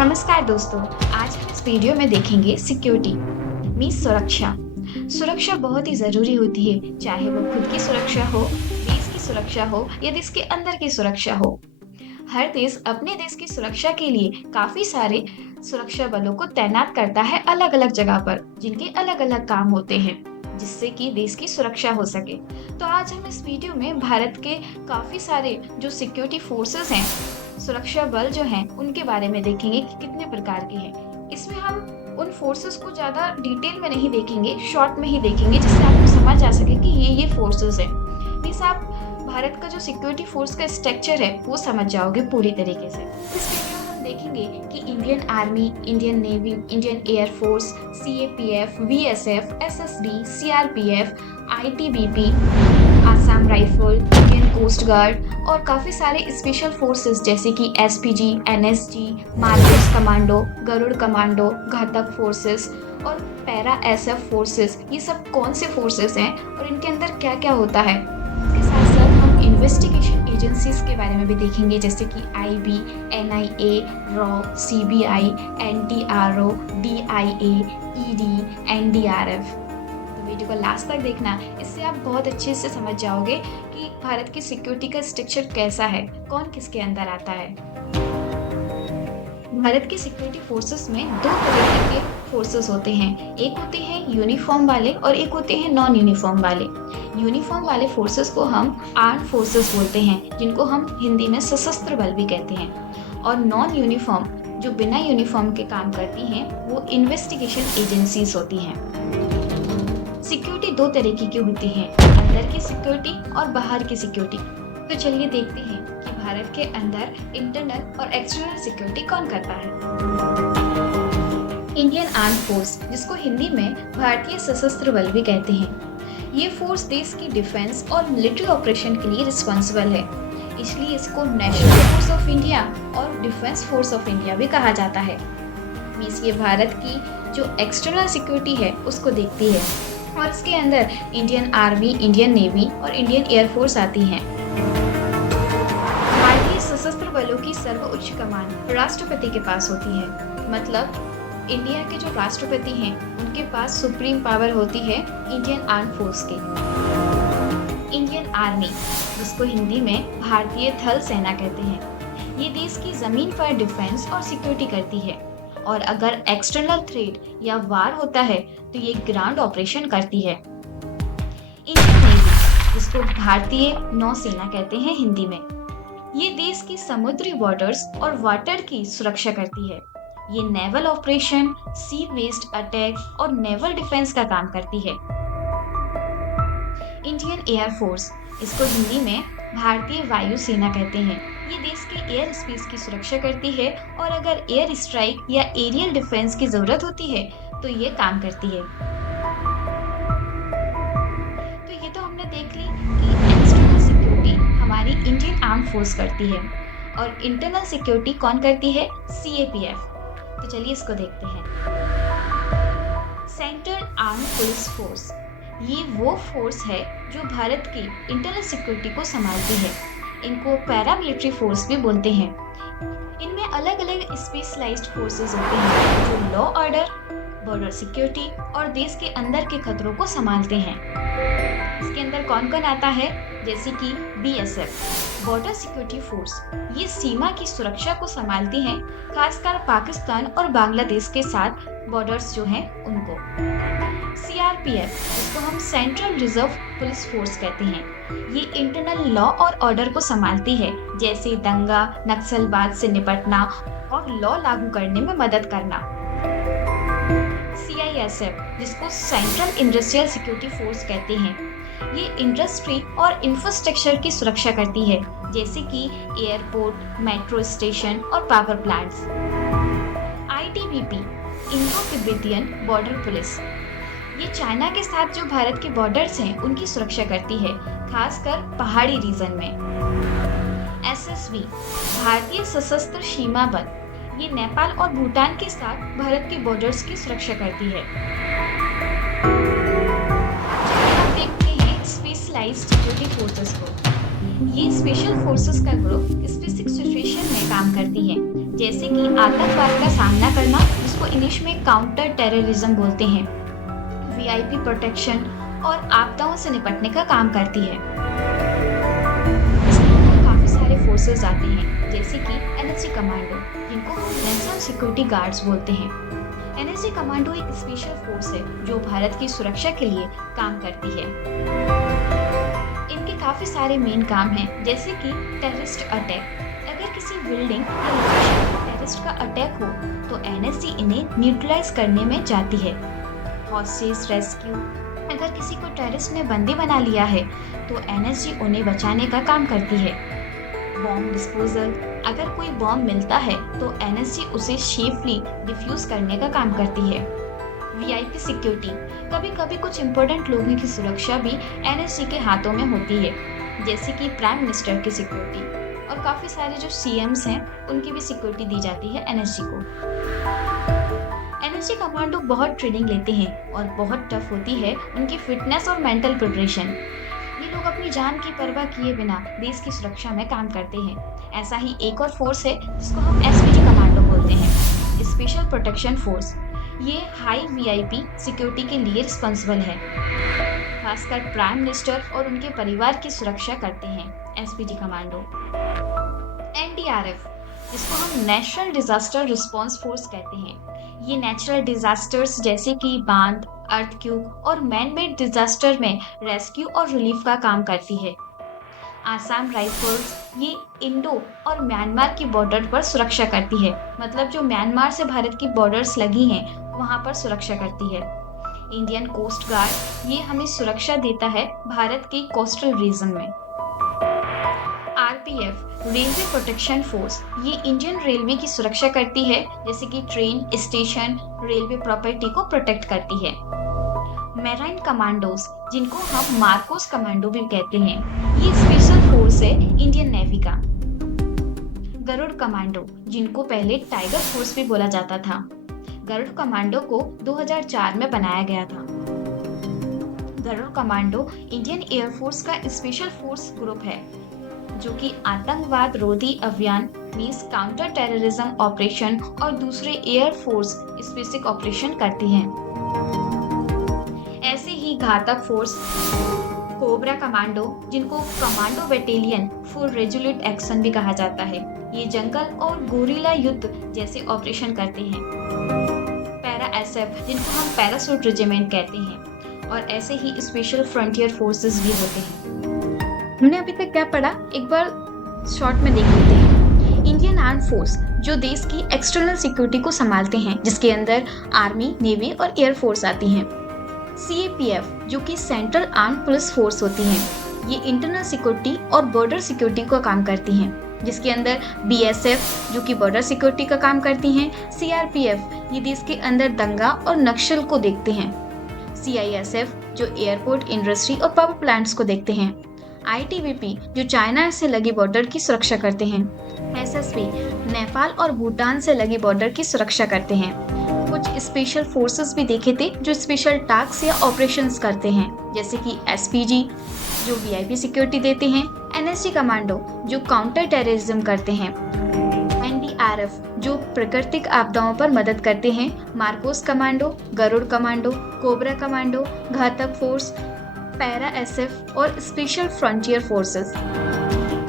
नमस्कार दोस्तों। आज हम इस वीडियो में देखेंगे सिक्योरिटी मीन्स सुरक्षा। सुरक्षा बहुत ही ज़रूरी होती है, चाहे वो खुद की सुरक्षा हो, देश की सुरक्षा हो या देश के अंदर की सुरक्षा हो। हर देश अपने देश की सुरक्षा के लिए काफ़ी सारे सुरक्षा बलों को तैनात करता है अलग-अलग जगह पर, जिनके अलग-अलग काम होते हैं, जिससे कि देश की सुरक्षा हो सके। तो आज हम इस वीडियो में भारत के काफ़ी सारे जो सिक्योरिटी फोर्सेस हैं, सुरक्षा बल जो हैं, उनके बारे में देखेंगे कि कितने प्रकार के हैं। इसमें हम उन फोर्सेस को ज़्यादा डिटेल में नहीं देखेंगे, शॉर्ट में ही देखेंगे, जिससे आपको समझ आ सके कि ये फोर्सेस हैं। मीन्स आप भारत का जो सिक्योरिटी फोर्स का स्ट्रक्चर है, वो समझ जाओगे पूरी तरीके से। इस वीडियो में हम देखेंगे कि Indian army, Indian navy, Indian air force, CAPF, BSF, SSB, CRPF, ITBP, Assam rifle, Indian coast guard और काफ़ी सारे स्पेशल फोर्सेस जैसे कि SPG, NSG, MARCOS commando, Garud commando, Ghatak forces और पैरा एसएफ फोर्सेस, ये सब कौन से फोर्सेस हैं और इनके अंदर क्या क्या होता है। इसके साथ साथ हम इन्वेस्टिगेशन एजेंसीज के बारे में भी देखेंगे, जैसे कि IB, NIA, raw, CBI, NTRO, DIA, ED, NDRF. तो वीडियो को लास्ट तक देखना, इससे आप बहुत अच्छे से समझ जाओगे कि भारत की सिक्योरिटी का स्ट्रक्चर कैसा है, कौन किसके अंदर आता है। भारत के सिक्योरिटी फोर्सेस में दो तरीके के फोर्सेस होते हैं, एक होते हैं यूनिफॉर्म वाले और एक होते हैं नॉन यूनिफॉर्म वाले। यूनिफॉर्म वाले फोर्सेस को हम आर्म्ड फोर्सेस बोलते हैं, जिनको हम हिंदी में सशस्त्र बल भी कहते हैं। और नॉन यूनिफॉर्म, जो बिना यूनिफॉर्म के काम करती हैं, वो इन्वेस्टिगेशन एजेंसीज होती हैं। सिक्योरिटी दो तरीके की होती है, अंदर की सिक्योरिटी और बाहर की सिक्योरिटी। तो चलिए देखते हैं कि भारत के अंदर इंटरनल और एक्सटर्नल सिक्योरिटी कौन करता है। इंडियन आर्म फोर्स, जिसको हिंदी में भारतीय सशस्त्र बल भी कहते हैं, ये फोर्स देश की डिफेंस और मिलिट्री ऑपरेशन के लिए रिस्पॉन्सिबल है, इसलिए इसको नेशनल फोर्स ऑफ इंडिया और डिफेंस फोर्स ऑफ इंडिया भी कहा जाता है। मीन्स ये भारत की जो एक्सटर्नल सिक्योरिटी है उसको देखती है और इसके अंदर इंडियन आर्मी, इंडियन नेवी और इंडियन एयरफोर्स आती हैं। भारतीय सशस्त्र बलों की सर्वोच्च कमान राष्ट्रपति के पास होती है, मतलब इंडिया के जो राष्ट्रपति हैं उनके पास सुप्रीम पावर होती है इंडियन आर्म फोर्स की। इंडियन आर्मी, जिसको हिंदी में भारतीय थल सेना कहते हैं, ये देश की जमीन पर डिफेंस और सिक्योरिटी करती है और अगर एक्सटर्नल थ्रेट या वार होता है तो ये ग्राउंड ऑपरेशन करती है। इंडियन नेवी, जिसको भारतीय नौसेना कहते हैं हिंदी में, ये देश की समुद्री बॉर्डर्स और वाटर की सुरक्षा करती है। ये नेवल ऑपरेशन, सी बेस्ड अटैक और नेवल डिफेंस का काम करती है। इंडियन एयर फोर्स, इसको हिंदी में भारतीय वायु सेना कहते हैं, ये देश के एयर स्पेस की सुरक्षा करती है और अगर एयर स्ट्राइक या एरियल डिफेंस की जरूरत होती है तो ये काम करती है। तो ये तो हमने देख ली कि एक्सटर्नल सिक्योरिटी हमारी इंडियन आर्म फोर्स करती है और इंटरनल सिक्योरिटी कौन करती है, सीएपीएफ। तो चलिए इसको देखते हैं। सेंट्रल आर्म पुलिस फोर्स, ये वो फोर्स है जो भारत की इंटरनल सिक्योरिटी को संभालती है। इनको पैरामिलिट्री फोर्स भी बोलते हैं। इनमें अलग अलग स्पेशलाइज्ड फोर्सेस होते हैं जो लॉ ऑर्डर, बॉर्डर सिक्योरिटी और देश के अंदर के खतरों को संभालते हैं। इसके अंदर कौन कौन आता है, जैसे कि बीएसएफ, बॉर्डर सिक्योरिटी फोर्स, ये सीमा की सुरक्षा को संभालती हैं, खासकर पाकिस्तान और बांग्लादेश के साथ बॉर्डर्स जो हैं उनको। सीआरपीएफ, जिसको हम सेंट्रल रिजर्व पुलिस फोर्स कहते हैं, ये इंटरनल लॉ और ऑर्डर को संभालती है, जैसे दंगा, नक्सलवाद से निपटना और लॉ लागू करने में मदद करना। सीआईएसएफ, जिसको सेंट्रल इंडस्ट्रियल सिक्योरिटी फोर्स कहते हैं, ये इंडस्ट्री और इंफ्रास्ट्रक्चर की सुरक्षा करती है, जैसे कि एयरपोर्ट, मेट्रो स्टेशन और power plants. ITBP, Indo Tibetan border police, ये चाइना के साथ जो भारत के बॉर्डर्स हैं उनकी सुरक्षा करती है, खासकर पहाड़ी रीजन में। एसएसबी, भारतीय सशस्त्र सीमा बल, ये नेपाल और भूटान के साथ भारत के बॉर्डर्स की सुरक्षा करती है। अब देखते हैं स्पेशलाइज्ड सिक्योरिटी फोर्सेस को। ये स्पेशल फोर्सेस का ग्रुप स्पेसिफिक सिचुएशन में काम करती है, जैसे कि आतंकवाद का सामना करना, जिसको इंग्लिश में काउंटर टेररिज्म बोलते हैं, वीआईपी प्रोटेक्शन और आपदाओं से निपटने का काम करती है। इसके अंदर काफी सारे फोर्सेस आते हैं, जैसे कि एनएसजी कमांडो, जिनको हम नेशनल सिक्योरिटी गार्ड्स बोलते हैं। एनएसजी कमांडो एक स्पेशल फोर्स है जो भारत की सुरक्षा के लिए काम करती है। इनके काफी सारे मेन काम हैं, जैसे कि टेररिस्ट अटैक। अगर किसी बिल्डिंग या लोकेशन पर टेररिस्ट का अटैक हो तो एनएसजी इन्हें न्यूट्रलाइज करने में जाती है। हॉस्टेज रेस्क्यू, अगर किसी को टेररिस्ट ने बंदी बना लिया है तो एनएसजी उन्हें बचाने का काम करती है। बॉम्ब डिस्पोजल, अगर कोई बॉम्ब मिलता है तो एनएसजी उसे सेफली डिफ्यूज करने का काम करती है। वीआईपी सिक्योरिटी, कभी कभी कुछ इंपॉर्टेंट लोगों की सुरक्षा भी एनएसजी के हाथों में होती है, जैसे कि प्राइम मिनिस्टर की सिक्योरिटी, और काफी सारे जो सीएम्स हैं उनकी भी सिक्योरिटी दी जाती है एनएसजी को। एनएसजी कमांडो बहुत ट्रेनिंग लेते हैं और बहुत टफ होती है उनकी फिटनेस और मेंटल प्रिपरेशन। ये लोग अपनी जान की परवाह किए बिना देश की सुरक्षा में काम करते हैं। ऐसा ही एक और फोर्स है जिसको हम एसपीजी कमांडो बोलते हैं, स्पेशल प्रोटेक्शन फोर्स। ये हाई वीआईपी सिक्योरिटी के लिए रिस्पॉन्सिबल है, खासकर प्राइम मिनिस्टर और उनके परिवार की सुरक्षा करते हैं एसपीजी कमांडो। एनडीआरएफ, जिसको हम नेशनल डिजास्टर रिस्पांस फोर्स कहते हैं, ये नेचुरल डिजास्टर्स जैसे कि बांध, अर्थक्वेक और मैन मेड डिजास्टर में रेस्क्यू और रिलीफ का काम करती है। आसाम राइफल्स, ये इंडो और म्यांमार की बॉर्डर पर सुरक्षा करती है, मतलब जो म्यांमार से भारत की बॉर्डर्स लगी हैं वहां पर सुरक्षा करती है। इंडियन कोस्ट गार्ड, ये हमें सुरक्षा देता है भारत के कोस्टल रीजन में। आरपीएफ, रेलवे प्रोटेक्शन फोर्स, ये इंडियन रेलवे की सुरक्षा करती है, जैसे कि ट्रेन, स्टेशन, रेलवे प्रॉपर्टी को प्रोटेक्ट करती है। मैराइन कमांडोज, जिनको हम मार्कोस कमांडो भी कहते हैं, ये स्पेशल फोर्स है इंडियन नेवी का। गरुड़ कमांडो, जिनको पहले टाइगर फोर्स भी बोला जाता था, गरुड़ कमांडो को 2004 में बनाया गया था। गरुड़ कमांडो इंडियन एयरफोर्स का स्पेशल फोर्स ग्रुप है, जो कि आतंकवाद रोधी अभियान मींस काउंटर टेररिज्म ऑपरेशन और दूसरे एयरफोर्स स्पेसिफिक ऑपरेशन करती हैं। ऐसे ही घातक फोर्स कोबरा कमांडो, जिनको commando battalion for resolute action भी कहा जाता है, ये जंगल और गोरिल्ला युद्ध जैसे ऑपरेशन करते हैं। पैरा एसएफ, जिनको हम पैरासूट रेजिमेंट कहते हैं, और ऐसे ही स्पेशल फ्रंटियर फोर्सेस भी होते हैं। हमने अभी तक क्या पढ़ा, एक बार शॉर्ट में देख लेते हैं। इंडियन आर्म फोर्स, जो देश की एक्सटर्नल सिक्योरिटी को संभालते हैं, जिसके अंदर आर्मी, नेवी और एयर फोर्स आती हैं। सीएपीएफ, जो कि सेंट्रल आर्म पुलिस फोर्स होती हैं, ये इंटरनल सिक्योरिटी और बॉर्डर सिक्योरिटी का काम करती हैं, जिसके अंदर बीएसएफ, जो कि बॉर्डर सिक्योरिटी का काम करती हैं। सीआरपीएफ, ये देश के अंदर दंगा और नक्सल को देखते हैं। सीआईएसएफ, जो एयरपोर्ट, इंडस्ट्री और पावर प्लांट्स को देखते हैं। आईटीबीपी, जो चाइना से लगी बॉर्डर की सुरक्षा करते हैं। एसएसबी, नेपाल और भूटान से लगी बॉर्डर की सुरक्षा करते हैं। कुछ स्पेशल फोर्सेस भी देखे थे जो स्पेशल टास्क या ऑपरेशंस करते हैं, जैसे कि एसपीजी, जो वीआईपी सिक्योरिटी देते हैं। एनएसजी कमांडो, जो काउंटर टेररिज्म करते हैं। एनडीआरएफ, जो प्राकृतिक आपदाओं पर मदद करते हैं। MARCOS commando, Garud commando, cobra commando, Ghatak force, para SF और स्पेशल फ्रंटियर फोर्सेस।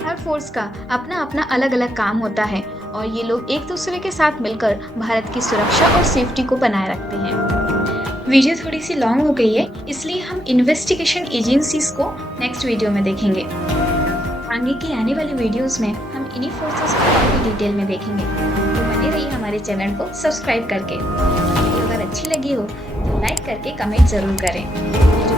हर फोर्स का अपना अपना अलग अलग काम होता है और ये लोग एक दूसरे के साथ मिलकर भारत की सुरक्षा और सेफ्टी को बनाए रखते हैं। वीडियो थोड़ी सी लॉन्ग हो गई है, इसलिए हम इन्वेस्टिगेशन एजेंसीज को नेक्स्ट वीडियो में देखेंगे। आगे की आने वाली वीडियोस में हम इन्हीं फोर्सेस को और भी डिटेल में देखेंगे, तो बने रहिए हमारे चैनल को सब्सक्राइब करके। वीडियो अगर अच्छी लगी हो तो लाइक करके कमेंट जरूर करें।